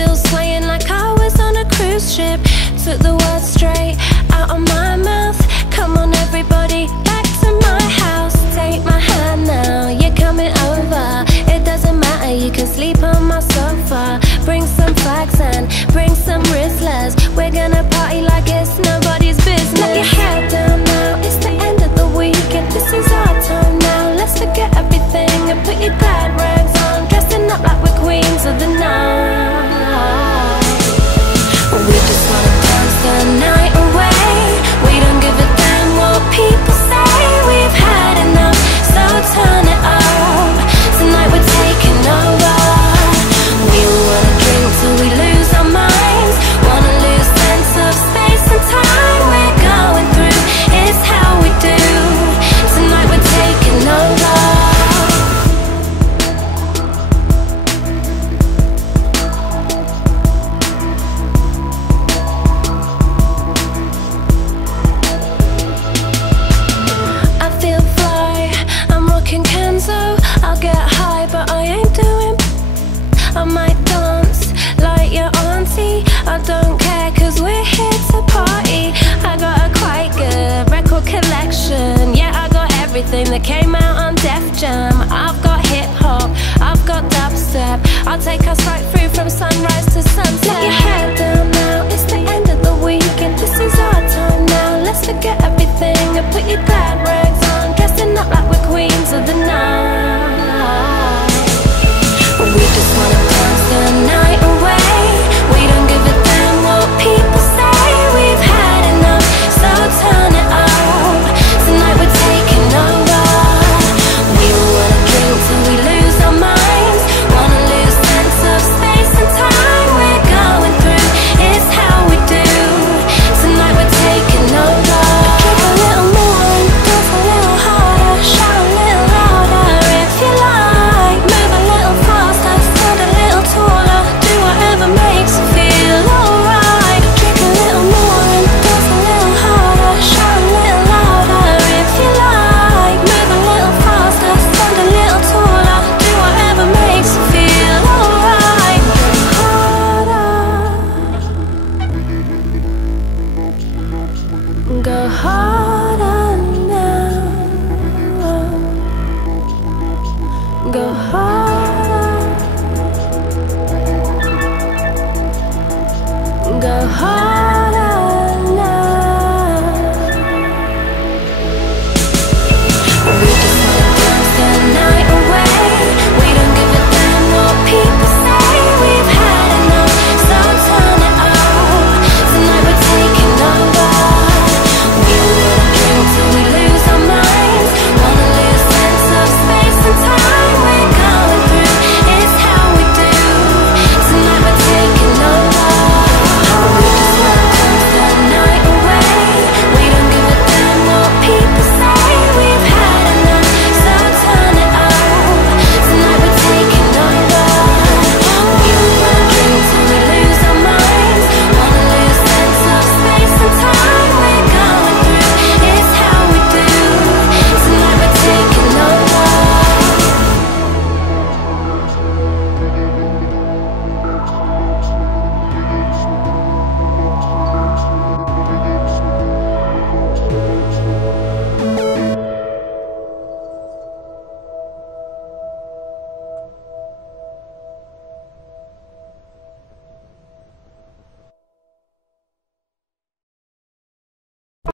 still swaying like I was on a cruise ship. Took the words straight out of my mouth. Come on everybody, back to my house. Take my hand now, you're coming over. It doesn't matter, you can sleep on my sofa. Bring some flags and bring some Rizzlers. We're gonna party like it's nobody's business. Let your hair down now, it's the end of the weekend. This is our time now, let's forget everything and put your glad rags on. Dressing up like we're queens of the night. We just wanna dance the night away. We don't give a damn what people say. We've had enough, so turn it up. Tonight we're taking over. We wanna drink till we lose our minds. Wanna lose sense of space and time. We're going through, it's how we do. Tonight we're taking over. I'll get high, but I ain't doing. I might dance like your auntie. I don't care, cause we're here to party. I got a quite good record collection. Yeah, I got everything that came out on Def Jam. I've got hip-hop, I've got dubstep. I'll take us right through from sunrise to sunset. Let your hair down now, it's the end of the weekend. This is our time now, let's forget everything and put your glad rags on. Dressing up like we're queens of the night. We just wanna dance the night away. We don't give a damn what people say. We've had enough, so turn it up. Tonight we're taking over. We wanna drink till we lose our minds. Wanna lose sense of space and time. We're going through, it's how we do. Tonight we're taking over. Drink a little more and dance a little harder. Shout a little louder if you like. Move a little faster, stand a little taller. Do whatever makes you feel alright. Drink a little more and dance a little harder. Shout a little louder if you like. Move a little faster, stand a little taller. Do whatever makes you feel alright. Go harder now. Go harder.